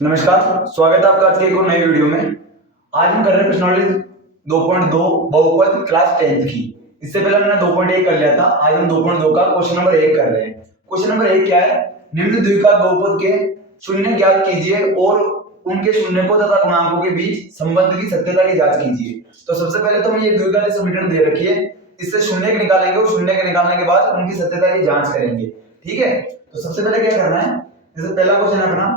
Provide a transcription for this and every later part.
नमस्कार, स्वागत है आपका आज के एक और नई वीडियो में। आज हम कर रहे हैं प्रश्नावली 2.2 बहुपद क्लास 10th की। इससे पहले हमने 2.1 कर लिया था। आज हम 2.2 का क्वेश्चन नंबर 1 कर रहे हैं। क्वेश्चन नंबर 1 क्या है? निम्न द्विघात बहुपद के शून्य ज्ञात कीजिए और उनके शून्यकों तथा गुणांकों के बीच संबंध की सत्यता की जांच कीजिए। तो सबसे पहले तो हमें ये द्विघात समीकरण दे रखी है, इससे शून्य निकालेंगे और शून्य के निकालने के बाद उनकी सत्यता की जांच करेंगे। ठीक है, तो सबसे पहले क्या करना है? जैसे पहला क्वेश्चन है अपना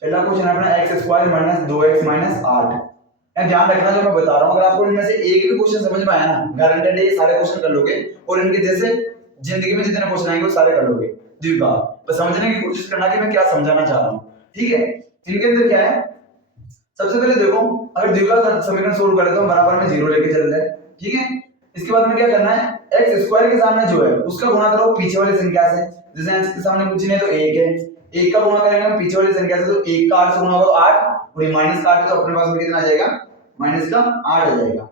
x square minus 2x minus 8। ध्यान रखना जो मैं बता रहा हूं, अगर आपको इनमें से एक भी क्वेश्चन समझ में आया ना, गारंटेड है ये सारे क्वेश्चन कर लोगे और इनके जैसे जिंदगी में जितने क्वेश्चन आएंगे वो सारे कर लोगे। द्विघात बस समझने की कोशिश करना कि मैं क्या समझाना चाह रहा हूं। ठीक है, इनके अंदर क्या है? सबसे पहले देखो, अगर द्विघात समीकरण सोल्व करें तो हम बराबर में 0 लेके चल रहे हैं। ठीक है, इसके बाद में क्या करना है? x स्क्वायर के सामने जो है उसका गुणा करो पीछे वाली संख्या से। जैसे x के सामने कुछ नहीं है तो 1 है, 1 का गुणा करेंगे हम पीछे वाली संख्या से, तो 1 का 8 से गुणा होगा तो 8 और ये माइनस का 8 है तो अपने पास में कितना आ जाएगा? माइनस का 8 आ जाएगा।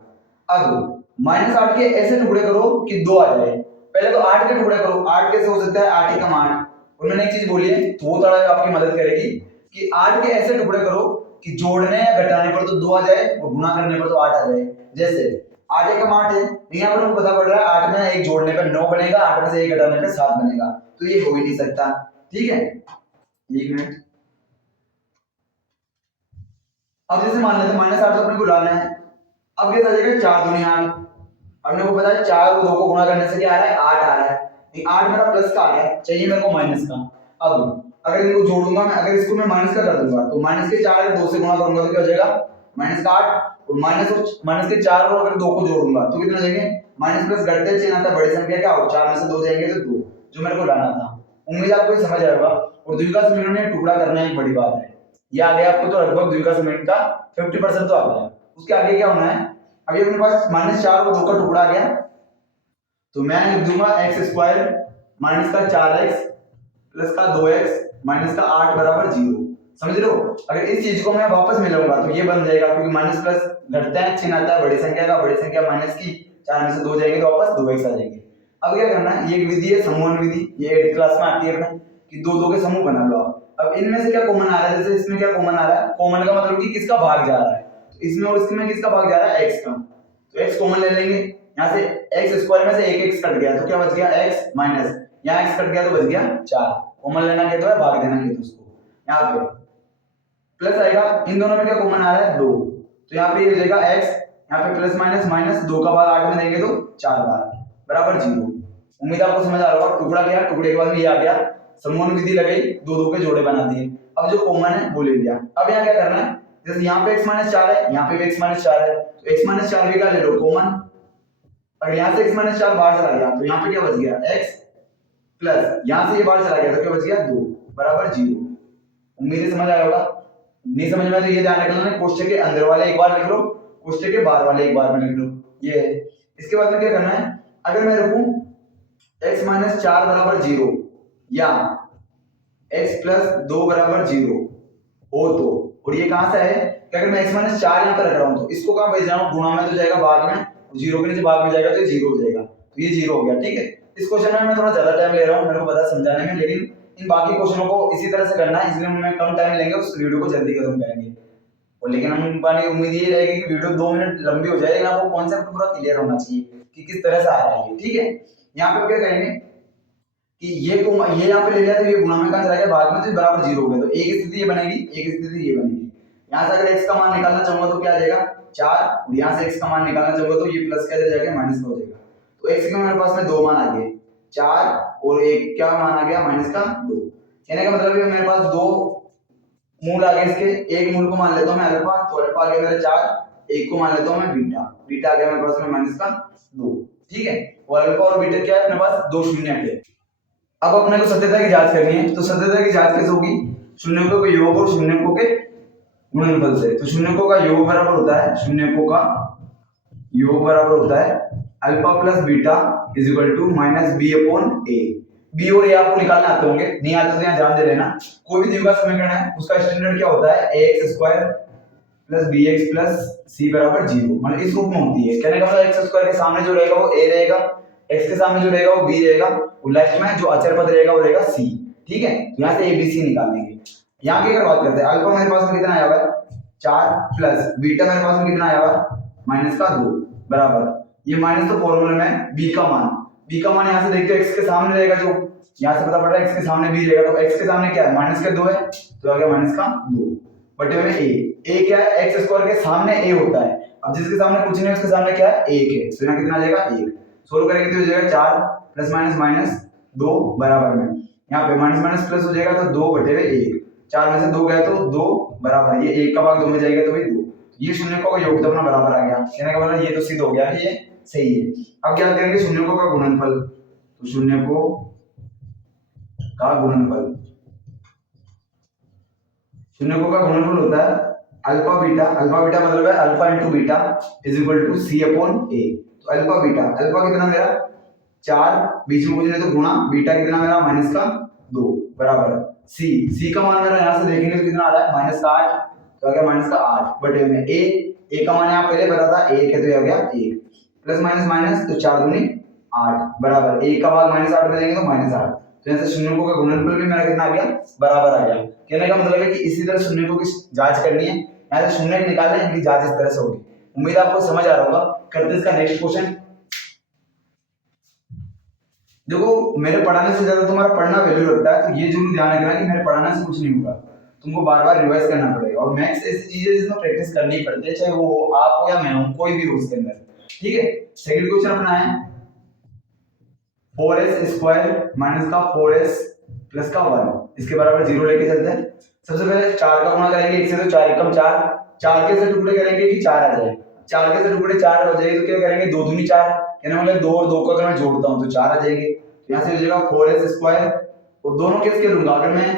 अब माइनस 8 के ऐसे टुकड़े करो कि 2 आ जाए। पहले तो 8 के टुकड़े करो, 8 कैसे हो सकता है? 8 एकम 8। और मैंने एक चीज बोली है तो वो थोड़ा आपकी मदद करेगी कि 8 के ऐसे टुकड़े करो कि जोड़ने या घटाने पर तो 2 आ जाए और गुणा करने पर तो 8 आ जाए। जैसे 8 एकम 8 है, यहाँ पर हमको पता पड़ रहा है 8 में 1 जोड़ने पर 9 बनेगा, 8 में से 1 घटाने पर 7 बनेगा, तो ये हो ही नहीं सकता। ठीक है, 1 मिनट। अब जैसे मान लेते हैं माइनस 8 तो अपने को लाना है। अब क्या जाएगा? 4 दूनी 8। अपने को पता है 4 और 2 को गुणा करने से क्या आ रहा है? 8 आ रहा है। ये 8 मेरा प्लस का आ रहा है, चाहिए मेरे को माइनस का। अब अगर इनको जोड़ूंगा मैं, अगर इसको मैं माइनस का कर दूंगा तो माइनस के 4 अगर 2 से गुणा करूंगा तो क्या हो जाएगा? माइनस का 8 और माइनस के 4 और अगर 2 को जोड़ूंगा तो कितना जाएंगे? माइनस प्लस घटते चेन आता है, बड़ी संख्या क्या हो? 4 में से 2 जाएंगे तो 2, जो मेरे को लाना था। उम्मीद है आपको समझ आएगा। और द्विघात समीकरण में टुकड़ा करना एक बड़ी बात है। ये आ गया आपको तो लगभग द्विघात समीकरण का 50% तो आ गया। उसके आगे क्या होना है? अभी अपने पास माइनस 4 और 2 का टुकड़ा आ गया तो मैं लिख दूंगा x स्क्वायर माइनस का 4x प्लस का 2x माइनस का 8 बराबर 0। समझ रहे हो? अगर इस चीज को मैं वापस मिलाऊंगा तो ये बन जाएगा, क्योंकि माइनस प्लस घटता है, चिन्ह आता है बड़ी संख्या का, बड़ी संख्या माइनस की 4 में से 2 जाएंगे तो वापस 2x आ जाएंगे। अब क्या करना है? ये एक विधि है समूहन विधि, ये 8th क्लास में आती है अपने कि दो दो के समूह बना लो आप। अब इनमें से क्या कॉमन आ रहा है? जैसे इसमें क्या कॉमन आ रहा है? कॉमन का मतलब कि किसका भाग जा रहा है, तो इसमें और इसमें किसका भाग जा रहा है? x का। तो x कॉमन ले लेंगे, यहाँ से x स्क्वायर में से एक x कट गया तो क्या बच गया? x माइनस, यहाँ x कट गया तो बच गया 4। कॉमन लेना कहते हैं, भाग देना कहते हैं उसको। यहाँ पे प्लस आएगा, इन दोनों में क्या कॉमन आ रहा है? 2, तो यहाँ पे ये हो जाएगा x, यहाँ पे प्लस माइनस माइनस 2 का भाग 8 में देंगे तो 4 बार बराबर 0। उम्मीद आपको समझ आ रहा होगा। टुकड़ा गया, टुकड़े के बाद में ये आ गया, समूहन विधि लगाई, दो दो के जोड़े बना दिए। अब जो कॉमन है वो ले लिया। अब यहाँ क्या करना है? जैसे यहाँ पे x माइनस 4 है, यहाँ पे भी x माइनस 4 है, तो x माइनस 4 भी का ले लो कॉमन। अगर यहाँ से x माइनस 4 बाहर चला गया तो यहाँ पे क्या बच गया? x प्लस यहाँ से ये बाहर चला गया तो क्या बच गया? 2 बराबर 0। उम्मीद है समझ आया होगा। नहीं समझ में आया तो ये ध्यान रखना, कोष्ठक के अंदर वाले एक बार लिख लो, कोष्ठक के बाहर वाले एक बार में लिख लो। ये है। इसके बाद में क्या करना है? अगर मैं रखूं x माइनस 4 बराबर 0 या x प्लस 2 बराबर 0 हो तो, और ये कहां से है कि अगर मैं x माइनस 4 यहाँ पे रख रहा हूं तो इसको कहां भेज रहा हूं? गुणा में तो जाएगा भाग में, 0 के नीचे भाग में जाएगा तो ये 0 हो जाएगा, तो ये 0 हो गया। ठीक है, इस क्वेश्चन में मैं थोड़ा ज्यादा टाइम ले रहा हूं, मेरे को पता समझाने में, लेकिन इन बाकी क्वेश्चनों को इसी तरह से करना है, इसलिए मैं कम टाइम लेंगे, उस वीडियो को जल्दी खत्म करेंगे। और लेकिन हम पानी उम्मीद ये रहेगी कि वीडियो 2 मिनट लंबी हो जाए, लेकिन आपको कॉन्सेप्ट पूरा क्लियर होना चाहिए कि किस तरह से आ रहा है ये। ठीक है, यहाँ पे क्या करेंगे कि ये यहाँ पे ले लिया तो ये गुणा में कहां चला गया? भाग में, तो बराबर 0 हो गया, तो एक स्थिति ये बनेगी, एक स्थिति ये बनेगी। यहाँ से अगर x का मान निकालना चाहूंगा तो क्या आ जाएगा? 4, और यहाँ से x का मान निकालना चाहूंगा तो ये प्लस का जाएगा माइनस का हो जाएगा। तो x के मेरे पास में 2 मान आ गए, 4 और एक क्या मान आ गया? माइनस का 2। कहने का मतलब है मेरे पास 2 मूल आ गए इसके, एक मूल को मान लेता हूं मैं अल्फा, तो अल्फा आ गया मेरा 4, एक को मान लेता हूं मैं बीटा, बीटा आ गया मेरे पास में माइनस का 2। ठीक है, और अल्फा और बीटा क्या है अपने पास? 2 शून्य है। अब अपने को सत्यता की जांच करनी है, तो सत्यता की जांच कैसे होगी? शून्यकों के योग और शून्यकों के गुणनफल से। तो शून्यकों का योग बराबर होता है, शून्यकों का योग बराबर होता है alpha plus beta is equal to minus B upon a. B और ए आपको निकालना आते होंगे, नहीं आते तो यहाँ ध्यान दे लेना। कोई भी द्विघात समीकरण है उसका स्टैंडर्ड क्या होता है? ax square plus bx plus c बराबर 0, मतलब इस रूप में होती है। कहने का मतलब x स्क्वायर के सामने जो रहेगा वो a रहेगा, x के सामने जो रहेगा वो b रहेगा, और लास्ट में जो अचर पद रहेगा वो रहेगा c। ठीक है, तो यहाँ से a b c निकाल लेंगे। यहाँ की अगर बात करते हैं, अल्फा मेरे पास में कितना आया हुआ है 4 प्लस बीटा मेरे पास में कितना आया हुआ है माइनस का 2 बराबर, ये माइनस तो फॉर्मूले में बी का मान यहाँ से देखते हो x के सामने रहेगा, जो यहाँ से पता पड़ रहा है x के सामने b रहेगा, तो x के सामने क्या है माइनस का 2 है, तो आ गया माइनस का 2 बटे में a क्या है x स्क्वायर के सामने a होता है, अब जिसके सामने कुछ नहीं है उसके सामने क्या है 1 है, तो यहाँ कितना आ जाएगा 1, सोल्व करेंगे तो हो जाएगा 4 प्लस माइनस माइनस 2 बराबर में, यहाँ पे माइनस माइनस प्लस हो जाएगा तो 2 बटे में 1, 4 में से 2 गया तो 2 बराबर, ये 1 का भाग 2 में जाएगा तो भाई 2, ये शून्य का योग तो अपना बराबर आ गया, कहने का मतलब ये तो सिद्ध हो गया कि ये सही है। अब क्या करेंगे शून्यों का गुणनफल, तो शून्यों का गुणनफल, शून्यों का गुणनफल होता है अल्फा बीटा मतलब है alpha into beta is equal to C upon A, तो अल्फा कितना मेरा 4, बीच में कुछ नहीं तो गुणा, बीटा कितना मेरा माइनस का 2 बराबर, सी का मान मेरा यहाँ से देखेंगे तो कितना आ रहा है माइनस का 8, तो आ गया माइनस का 8 बटे में ए का मान यहाँ पहले पता था 1 है तो ये हो गया 1 प्लस माइनस माइनस तो 4 दूनी 8 बराबर, ए का भाग माइनस 8 में देंगे तो माइनस 8, तो यहाँ से शून्यों का गुणनफल भी मेरा कितना आ गया बराबर आ गया, कहने का मतलब है कि इसी तरह शून्यों की जांच करनी है, यहाँ से शून्य निकालने इनकी जांच इस तरह से होगी। उम्मीद है आपको समझ आ रहा होगा। करते हैं इसका नेक्स्ट क्वेश्चन। देखो मेरे पढ़ाने से ज्यादा तुम्हारा पढ़ना वैल्यू रखता है, तो ये जरूर ध्यान रखना कि मेरे पढ़ाने से कुछ नहीं होगा, तुमको बार बार रिवाइज करना पड़ेगा, और मैथ्स ऐसी चीज है जिसमें प्रैक्टिस करनी पड़ती है, चाहे वो आप हो या मैं हूं, कोई भी हो उसके अंदर, ठीक है। सेकंड क्वेश्चन अपना है 4s स्क्वायर माइनस का 4s प्लस का 1, इसके बराबर 0 लेके चलते हैं। सबसे पहले 4 का गुणा करेंगे 1 से, तो 4 एकम 4, 4 के से टुकड़े करेंगे कि 4 आ जाए, 4 के से टुकड़े 4 हो जाएगी तो क्या करेंगे 2 दूनी 4, कहने मतलब 2 और 2 को अगर मैं जोड़ता हूं तो 4 आ जाएंगे, तो यहाँ से हो जाएगा 4s स्क्वायर, और दोनों केस के लूंगा, अगर मैं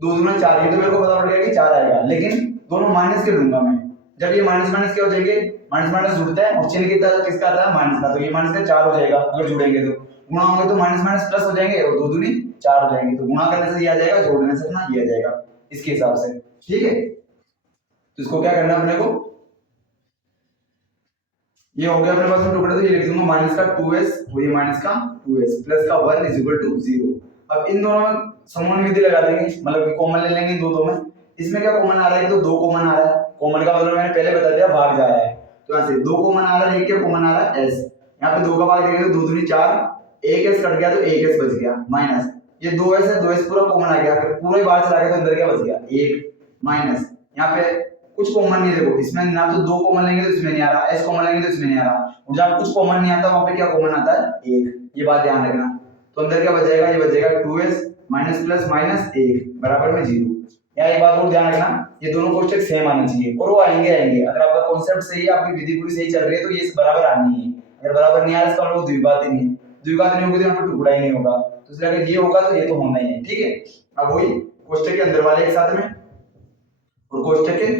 2 दूना 4 ये तो मेरे को पता पड़ गया कि 4 आएगा, लेकिन दोनों माइनस के लूंगा मैं, जब ये माइनस माइनस क्या हो जाएंगे, माइनस माइनस जुड़ते हैं और चिन्ह किसका आता है माइनस का, तो ये माइनस का 4 हो जाएगा, अगर जुड़ेंगे तो गुणा होंगे तो माइनस माइनस प्लस हो जाएंगे और 2 दूनी 4 हो जाएंगे, तो गुणा करने से ये आ जाएगा, जोड़ने से अपना ये आ जाएगा इसके हिसाब से, ठीक है। तो इसको क्या करना है अपने को, ये हो गया अपने पास में टुकड़ा, तो ये लिख दूंगा माइनस का 2s और ये माइनस का 2s प्लस का 1 इज इक्वल टू 0। अब इन दोनों में समूह विधि लगा देंगे, मतलब कि कॉमन ले लेंगे दो में, इसमें क्या कॉमन आ रहा है, तो 2 कॉमन आ रहा है, कॉमन का मतलब मैंने पहले बता दिया भाग जा रहा है, तो यहाँ से 2 कॉमन आ रहा है, एक क्या कॉमन आ रहा है s, यहाँ पे 2 का भाग देंगे तो 2 दूनी 4, 1s कट गया तो 1s बच गया, माइनस ये 2s है, 2s पूरा कॉमन आ गया, अगर पूरे बाहर चला गया तो अंदर क्या बच गया 1 माइनस, यहाँ पे कुछ कॉमन नहीं, देखो इसमें ना तो 2 कॉमन लेंगे तो इसमें नहीं आ रहा, s कॉमन लेंगे तो इसमें नहीं आ रहा, और जब कुछ कॉमन नहीं आता वहां पे क्या कॉमन आता है 1, ये बात ध्यान रखना, तो अंदर क्या बच जाएगा, ये बच जाएगा 2s माइनस प्लस माइनस 1 बराबर में 0। या एक बात और ध्यान रखना, ये दोनों कोष्टक सेम आने चाहिए, और वो आएंगे अगर आपका कॉन्सेप्ट सही है, आपकी विधि पूरी सही चल रही है, तो ये बराबर आनी है, अगर बराबर नहीं आ रहा इसका मतलब द्विघात ही नहीं है, द्विघात नहीं होगी तो यहाँ पर टुकड़ा ही नहीं होगा, तो इसलिए अगर ये होगा तो ये तो होना ही है, ठीक है। अब वही कोष्टक के अंदर वाले एक साथ में और कोष्टक के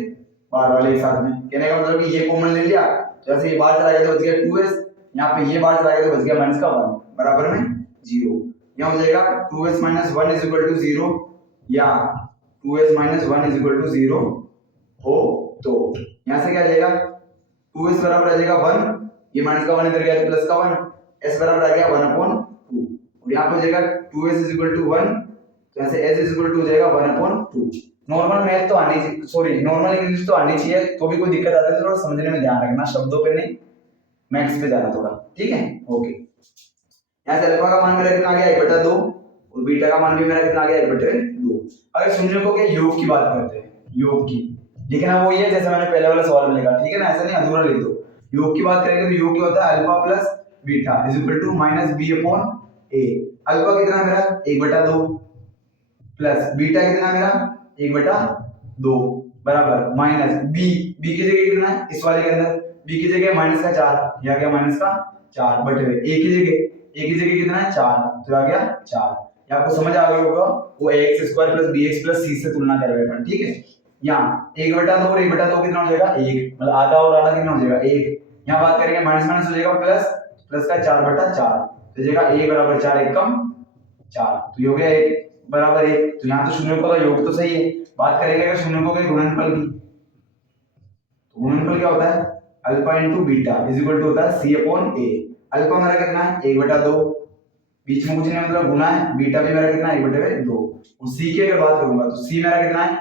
बाहर वाले एक साथ में, कहने का मतलब कि ये कॉमन ले लिया, तो जैसे ये बाहर चला गया तो बच गया 2s, यहाँ पे ये बाहर चला गया तो बच गया माइनस का 1 बराबर में 0, यहाँ हो जाएगा 2s minus 1 is equal to 0, या 2s minus 1 is equal to 0 हो, तो यहाँ से क्या आ जाएगा 2s बराबर आ जाएगा 1, ये माइनस का 1 इधर गया तो प्लस का 1, s बराबर आ गया 1/2, और यहाँ पे हो जाएगा 2s इज इक्वल टू 1, तो यहाँ से s इज इक्वल टू हो जाएगा 1/2। नॉर्मल मैथ तो आनी चाहिए, सॉरी नॉर्मल इंग्लिश तो आनी चाहिए, तो भी कोई दिक्कत आती है तो थोड़ा समझने में ध्यान रखना, शब्दों पे नहीं मैथ्स पे जाना थोड़ा, ठीक है। ओके, यहाँ से अल्फा का मान मेरा कितना आ गया 1/2 और बीटा का मान भी मेरा कितना आ गया 1/2। अगर शून्यों के योग की बात करते हैं, योग की लिखना वही है जैसे मैंने पहले वाला सवाल में लिखा, ठीक है ना, ऐसा नहीं अधूरा लिख दो। योग की बात करेंगे तो योग क्या होता है alpha plus beta is equal to minus B upon a. Alpha कितना मेरा 1/2 प्लस बीटा कितना मेरा 1/2 बराबर माइनस बी की जगह कितना है इस वाले के अंदर, बी की जगह माइनस का 4, या क्या माइनस का 4 बटे ए की जगह कितना है 4, तो आ गया 4। ये आपको समझ आ गया होगा, वो ax square plus bx plus c से तुलना कर रहे हैं, ठीक है। यहाँ 1/2 और 1/2 कितना हो जाएगा 1, मतलब आधा और आधा कितना हो जाएगा 1। यहाँ बात करेंगे माइनस माइनस हो जाएगा प्लस का 4/4, तो जाएगा a बराबर 4 एकम 4, तो ये हो गया 1 बराबर 1। तो यहाँ तो शून्यों का योग तो सही है। बात करेंगे अगर शून्यों के गुणनफल की, तो गुणनफल क्या होता है alpha into beta is equal to होता है c अपॉन a। अल्फा मेरा कितना है 1/2, बीच में कुछ नहीं मतलब गुना है, बीटा भी मेरा कितना है 1/2, और c की अगर बात करूंगा तो c मेरा कितना है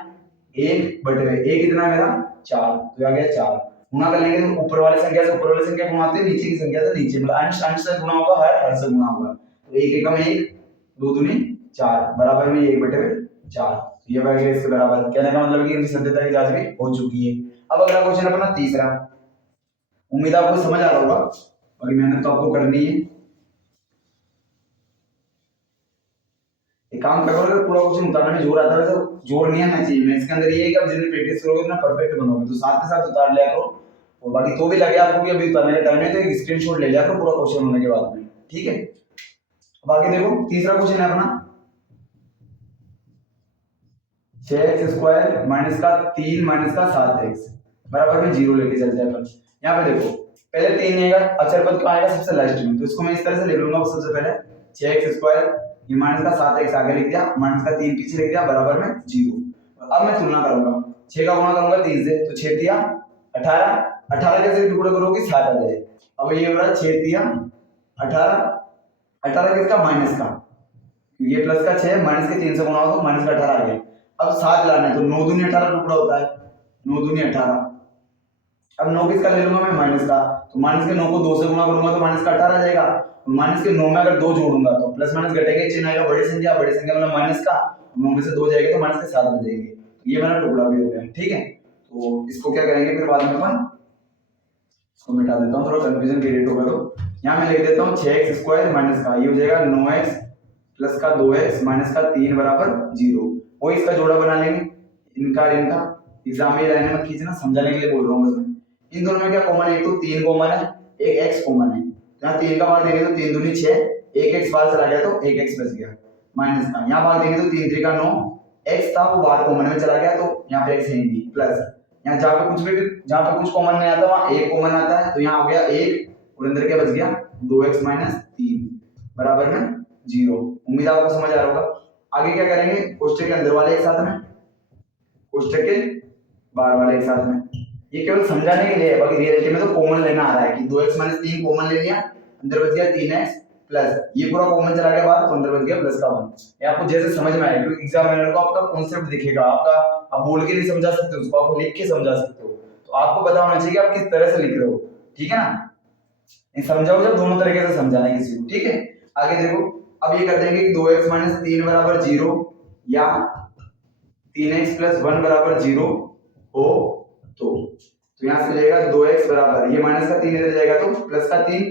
1 बटे में a कितना है मेरा 4, तो आ गया 4। गुणा कर लेंगे तो ऊपर वाली संख्या से ऊपर वाली संख्या गुणाते हैं, नीचे की संख्या से नीचे, मतलब अंश अंश से गुणा होगा, हर से गुणा होगा। तो 1 एकम 1, 2 दूनी 4, बराबर में 1 बटे में 4। ये बैठ गया इसके बराबर। कहने का मतलब कि इनकी सत्यता की जांच भी हो चुकी है। अब अगला क्वेश्चन अपना तीसरा, उम्मीद आपको समझ आ रहा होगा, बाकी मेहनत तो आपको करनी है। एक काम करो, अगर पूरा क्वेश्चन उतारने में जोर आता है तो जोर नहीं आना चाहिए। मैं इसके अंदर ये है कि आप जितनी प्रैक्टिस करोगे उतना परफेक्ट बनोगे, तो साथ के साथ उतार लिया करो। और बाकी तो भी लगे आपको कि अभी उतारने का टाइम है तो एक स्क्रीनशॉट ले लिया करो पूरा क्वेश्चन होने के बाद में, ठीक है। बाकी देखो तीसरा क्वेश्चन है अपना 6x² माइनस का 3 माइनस का 7x बराबर में 0 लेके चलते हैं अपन। यहाँ पे देखो पहले 3 आएगा, अचर पद कहाँ आएगा सबसे लास्ट में, तो इसको मैं इस तरह से लिख लूंगा। सबसे पहले 6x², ये माइनस का 7x आगे लिख दिया, माइनस का 3 पीछे लिख दिया, बराबर में 0। अब मैं तुलना करूंगा, 6 का गुणा करूंगा 3 से, तो 6 तिया 18, 18 कैसे टुकड़े करोगे 7 आ जाए। अब ये हो रहा है 6 तिया 18, 18 किसका माइनस का, ये प्लस का 6 माइनस के 3 से गुणा हो तो माइनस का 18 आ गया। अब 7 लाना है तो 9 दूनी 18 टुकड़ा होता है, 9 दूनी 18। अब 9 किसका ले लूंगा मैं माइनस का, तो माइनस के 9 को 2 से गुणा करूंगा तो माइनस का 18 आ जाएगा। माइनस के 9 में अगर 2 जोड़ूंगा तो प्लस माइनस घटेंगे, चिन्ह आएगा बड़ी संख्या मतलब माइनस का, 9 में से 2 जाएगा तो माइनस के 7 बच जाएंगे। तो ये मेरा टुकड़ा भी हो गया, ठीक है। तो इसको क्या करेंगे फिर बाद में अपन, इसको मिटा देता हूँ, थोड़ा कंफ्यूजन क्रिएट होगा। तो यहाँ मैं लिख देता हूँ 6x² माइनस का, ये हो जाएगा 9x प्लस का 2x माइनस का 3 बराबर 0। वो इसका जोड़ा बना लेंगे, इनका एग्जाम में लाइन मत खींचना, समझाने के लिए बोल रहा हूँ बस मैं। इन दोनों में क्या कॉमन है, एक तो 3 कॉमन है, एक x कॉमन है। यहाँ 3 का भाग देंगे तो 3 दूनी 6, एक x बाहर चला गया तो एक x बच गया माइनस का। यहाँ भाग देंगे तो 3 3 का 9, x था वो बाहर कॉमन में चला गया तो यहाँ पे x है नहीं, प्लस यहाँ जहाँ पे कुछ कॉमन नहीं आता वहाँ एक कॉमन आता है, तो यहाँ हो गया 1 और अंदर क्या बच गया 2x माइनस 3 बराबर में 0। उम्मीद आपको समझ आ रहा होगा। आगे क्या करेंगे, कोष्टक के अंदर वाले एक साथ में, कोष्टक के बाहर वाले एक साथ में। ये केवल समझाने के लिए है, बाकी रियलिटी में तो कॉमन लेना आ रहा है कि 2x माइनस 3 कॉमन ले लिया, अंदर बच गया 3x प्लस ये पूरा कॉमन चला गया बाहर तो अंदर बच गया प्लस का 1। ये आपको जैसे समझ में आए, क्योंकि एग्जामिनर को आपका कॉन्सेप्ट दिखेगा, आपका आप बोल के नहीं समझा सकते उसको, आप लिख के समझा सकते हो। तो आपको पता होना चाहिए कि आप किस तरह से लिख रहे हो, ठीक है ना। समझाओ जब दोनों तरीके से समझाना है किसी को, ठीक है। आगे देखो, अब ये कर देंगे कि 2x माइनस 3 बराबर 0 या 3x प्लस 1 बराबर 0 हो तो यहाँ से जाएगा 2x बराबर, ये माइनस का 3 इधर जाएगा तो प्लस का 3,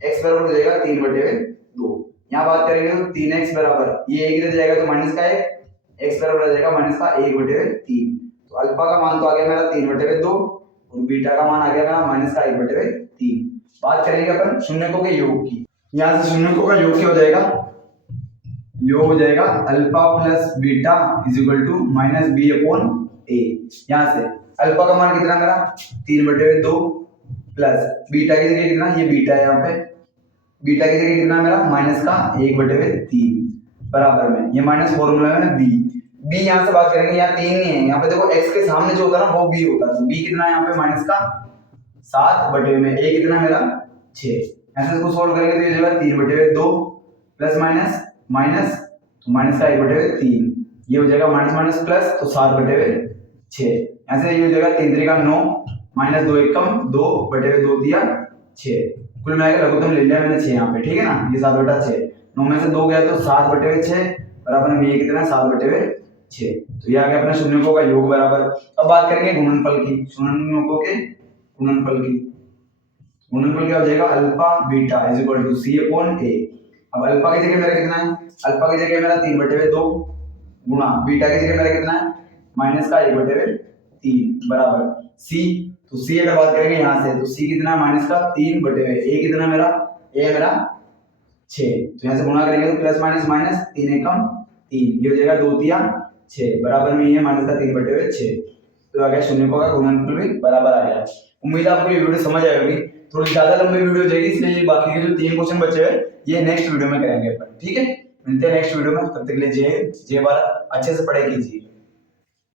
x बराबर हो जाएगा 3 बटे 2। यहाँ बात करेंगे तो 3x बराबर, ये 1 इधर जाएगा तो माइनस का 1, x बराबर आ जाएगा माइनस का 1 बटे 3। तो अल्फा का मान तो आ गया मेरा 3 बटे 2 और बीटा का मान आ गया मेरा माइनस का 1 बटे 3। बात करेंगे अपन शून्यकों के योग की। यहाँ से शून्यकों का योग क्या हो जाएगा, योग हो जाएगा alpha plus beta is equal to minus B upon A. यहाँ से अल्फा का मान कितना मेरा 3 बटे 2 प्लस बीटा की जगह कितना, ये बीटा है यहाँ पे, बीटा की जगह कितना मेरा माइनस का 1 बटे 3 बराबर में, ये माइनस फॉर्मूला में बी। बी यहाँ से बात करेंगे, यहाँ 3 नहीं है, यहाँ पे देखो x के सामने जो होता है ना वो बी होता है, तो बी कितना है यहाँ पे माइनस का 7 बटे में a कितना मेरा 6। ऐसे इसको सोल्व करेंगे तो ये हो जाएगा 3 बटे 2 प्लस माइनस माइनस तो माइनस का 1 बटे 3, ये हो जाएगा माइनस माइनस प्लस तो 7 बटे 6। ऐसे ये हो जाएगा 3 3 का 9 माइनस 2 एकम 2 बटे 2 दिया 6, कुल मिलाकर लघुत्तम ले लिया मैंने 6 यहाँ पे, ठीक है ना। ये 7 बटा 6, 9 में से 2 गया तो 7 बटे 6 बराबर में ये कितना 7 बटे 6। तो ये आ गया अपना शून्यकों का योग बराबर। अब बात करेंगे गुणनफल की, शून्यकों के गुणनफल की। गुणनफल क्या हो जाएगा alpha beta is equal to C upon A. अब अल्फा की जगह मेरा कितना है, अल्फा की जगह मेरा 3 बटे 2 गुणा बीटा की जगह मेरा कितना है माइनस का 1 बटे 3 बराबर सी। तो सी अगर बात करेंगे यहाँ से तो सी कितना है माइनस का 3 बटे ए कितना मेरा ए मेरा 6। तो यहाँ से गुणा करेंगे तो प्लस माइनस माइनस 3 एकम 3, ये हो जाएगा 2 तिया 6 बराबर में ये माइनस का 3 बटे 6। तो आ गया शून्यकों का गुणनफल भी बराबर आ गया। उम्मीद है आपको ये वीडियो समझ आई होगी। थोड़ी ज्यादा लंबी वीडियो हो जाएगी, इसलिए बाकी के जो 3 क्वेश्चन बचे हैं ये नेक्स्ट वीडियो में करेंगे अपन, ठीक है। मिलते हैं नेक्स्ट वीडियो में, तब तक के लिए जय भारत, अच्छे से पढ़ाई कीजिए।